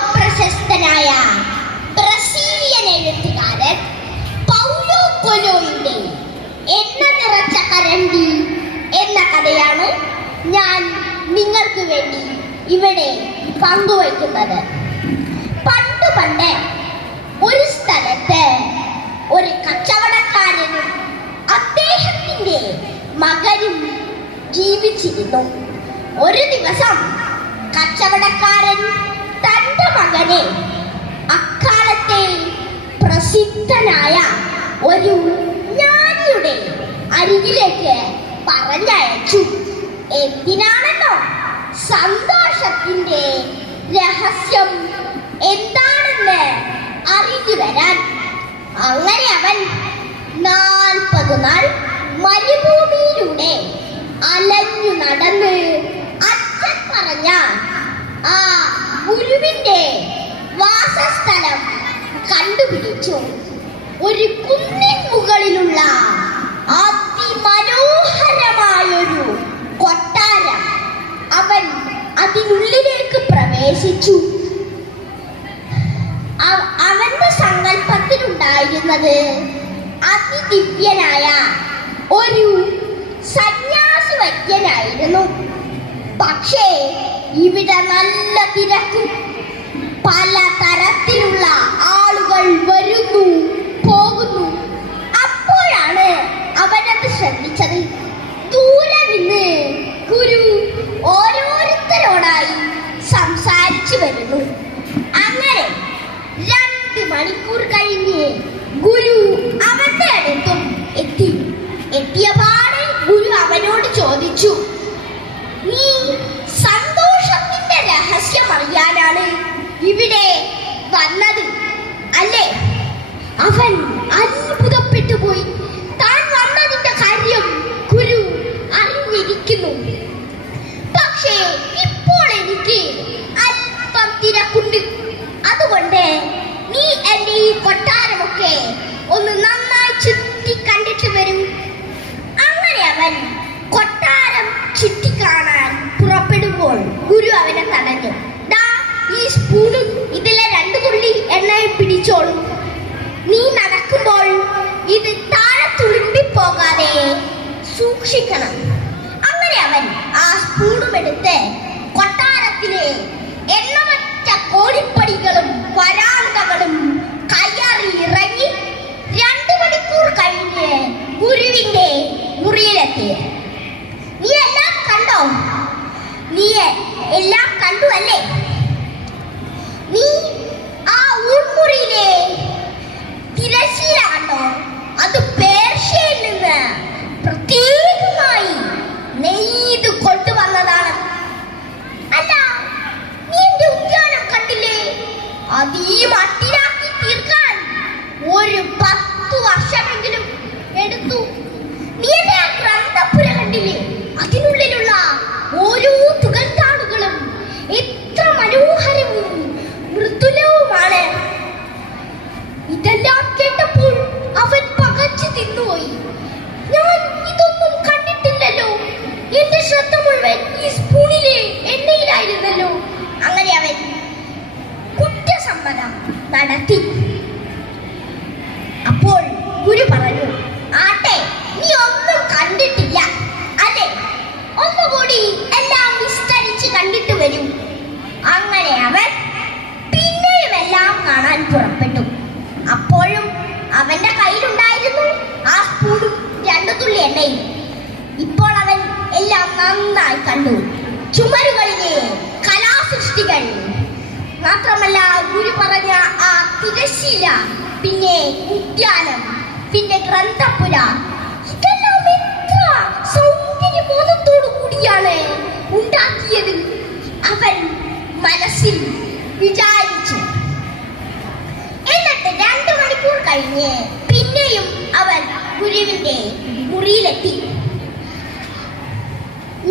ലോകപ്രശസ്തനായ Brazilian എഴുത്തുകാരൻ Paulo കൊലോയുടെ എണ്ണ നിറച്ച കരണ്ടി എന്ന കഥയാണ് ഞാൻ നിങ്ങൾക്ക് വേണ്ടി ഇവിടെ പങ്കുവയ്ക്കുന്നത്. പണ്ട് പണ്ട് ഒരു സ്ഥലത്ത് ഒരു കച്ചവടക്കാരനും അദ്ദേഹത്തിന്റെ മകനും ജീവിച്ചിരുന്നു. ഒരു ദിവസം കച്ചവടക്കാരൻ തന്റെ മകനെ അക്കാലത്തെ പ്രസിദ്ധനായ ഒരു ജ്ഞാനിയുടെ അരികിലേക്ക് പറഞ്ഞയച്ചു. എന്തിനാണെന്നോ? സന്തോഷത്തിന്റെ രഹസ്യം എന്താണെന്ന് അറിഞ്ഞു വരാൻ അങ്ങനെ അവൻ നാൽപ്പത് നാൾ മരുഭൂമിയിലൂടെ അലഞ്ഞു നടന്ന് അച്ഛൻ പറഞ്ഞ ആ ഗുരുവിന്റെ വാസസ്ഥലം കണ്ടുപിടിച്ചു. ഒരു കുന്നിൻ മുകളിലുള്ള അതിമനോഹരമായൊരു കൊട്ടാരം അവൻ അതിനുള്ളിലേക്ക് പ്രവേശിച്ചു. അവ- അവന്റെ സങ്കല്പത്തിലുണ്ടായിരുന്നത് അതിദിവ്യനായ ഒരു സന്യാസി വൈദ്യനായിരുന്നു പക്ഷേ ഇവിടെ നല്ല തിരക്കും. പല തരത്തിലുള്ള ആളുകൾ വരുന്നു പോകുന്നു. അപ്പോഴാണ് അവരത് ശ്രദ്ധിച്ചത്. ദൂരെ നിന്ന് ഗുരു ഓരോരുത്തരോടായി സംസാരിച്ചു വരുന്നു. അങ്ങനെ രണ്ട് മണിക്കൂർ കഴിഞ്ഞ് ഗുരു അവന്റെ അടുത്തും എത്തി. എത്തിയപാടെ ഗുരു അവനോട് ചോദിച്ചു ഇവിടെ വന്നത് അല്ലേ? അവൻ അത്ഭുതപ്പെട്ടു പോയി. താൻ വന്നതിന്റെ കാര്യം ഗുരു അറിഞ്ഞിരിക്കുന്നു. പക്ഷേ ഇപ്പോൾ എനിക്ക് അല്പം തിരക്കുണ്ട്. അതുകൊണ്ട് നീ എന്റെ ഈ കൊട്ടാരമൊക്കെ ഒന്ന് നന്നായി ചുറ്റി സ്പൂണും ഇതിലെ രണ്ട് തുള്ളി എണ്ണയും പിടിച്ചോളൂ. നീ നടക്കുമ്പോൾ ഇത് താഴെ തുളുമ്പി പോകാതെ സൂക്ഷിക്കണം. അങ്ങനെ അവൻ ആ സ്പൂണും എടുത്ത് കൊട്ടാരത്തിലെ എണ്ണമറ്റ കോടിപ്പടികളും വരാന്തകളും കയറി ഇറങ്ങി രണ്ടു മണിക്കൂർ കഴിഞ്ഞ് ഗുരുവിന്റെ മുറിയിലെത്തി നീ എല്ലാം കണ്ടോ നീ എല്ലാം കണ്ടു അല്ലേ നീ ആ ഊൺമുറിയിലെ തിരശീല കണ്ടോ അത് പേർഷ്യയിൽ നിന്ന് പ്രത്യേകമായി നെയ്ത് കൊണ്ടുവന്നതാണ് അല്ല നീ എന്റെ ഉദ്യാനം കണ്ടില്ലേ അത് ഈ മട്ടിലാക്കി തീർക്കാൻ ഒരു പത്തു വർഷമെങ്കിലും എടുത്തു. നീ എന്റെ ആ ഗ്രന്ഥപ്പുര കണ്ടില്ലേ? അതിനുള്ളിലുള്ള ഓരോ തുകൽത്താളുകളും എത്ര മനോഹരവും മൃദുലവുമാണ്. ഇതെല്ലാം കേട്ടപ്പോൾ അവൻ പകച്ചു തിന്നുപോയി. ഞാൻ ഇതൊന്നും കണ്ടിട്ടില്ലല്ലോ. എന്റെ ശ്രദ്ധ മുഴുവൻ ഈ സ്പൂണിലെ എണ്ണയിലായിരുന്നല്ലോ. അങ്ങനെ അവൻ കുറ്റസമ്മതം നടത്തി. ഗുരു പറഞ്ഞു ആട്ടെ നീ ഒന്നും കണ്ടിട്ടില്ല. അതെ ഒന്നുകൂടി എല്ലാം വിസ്തരിച്ച് കണ്ടിട്ട് വരൂ. അങ്ങനെ അവൻ പിന്നെയും എല്ലാം കാണാൻ പുറപ്പെട്ടു. അപ്പോഴും അവന്റെ കയ്യിലുണ്ടായിരുന്നു ആ സ്പൂണും രണ്ടു തുള്ളി എണ്ണയും. ഇപ്പോൾ അവൻ എല്ലാം നന്നായി കണ്ടു. ചുമരുകളിലെ കലാസൃഷ്ടികൾ. മാത്രമല്ല ഗുരു പറഞ്ഞ ആ തിരശീല പിന്നെ ഉദ്യാനം. പിന്നെ ഗ്രന്ഥപുര ഇതെല്ലാം എത്ര സൗന്ദര്യബോധത്തോടു കൂടിയാണ് ഉണ്ടാക്കിയത്. അവൻ മനസ്സിൽ വിചാരിച്ചു. എന്നിട്ട് രണ്ടു മണിക്കൂർ കഴിഞ്ഞ് പിന്നെയും അവൻ ഗുരുവിന്റെ മുറിയിലെത്തി.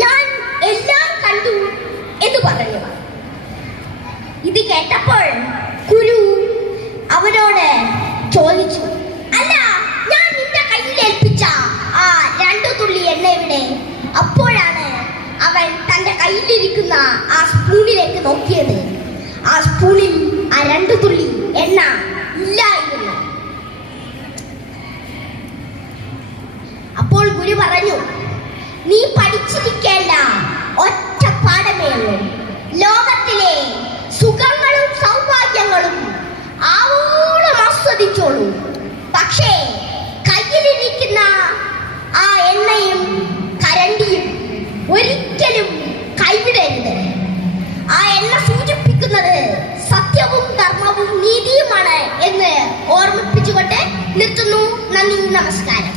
ഞാൻ എല്ലാം കണ്ടു എന്ന് പറഞ്ഞു. ഇത് കേട്ടപ്പോൾ ഗുരു അവനോട് ചോദിച്ചു കയ്യിലിരിക്കുന്ന ആ സ്പൂണിലേക്ക് നോക്കിയത്. ആ സ്പൂണിൽ ആ രണ്ടു തുള്ളി എണ്ണ ഇല്ലായിരുന്നു അപ്പോൾ ഗുരു പറഞ്ഞു നീ പഠിച്ചിരിക്കേണ്ട ഒറ്റ പാഠമേ ഉള്ളൂ. ലോകത്തിലെ സുഖങ്ങളും സൗഭാഗ്യങ്ങളും Não.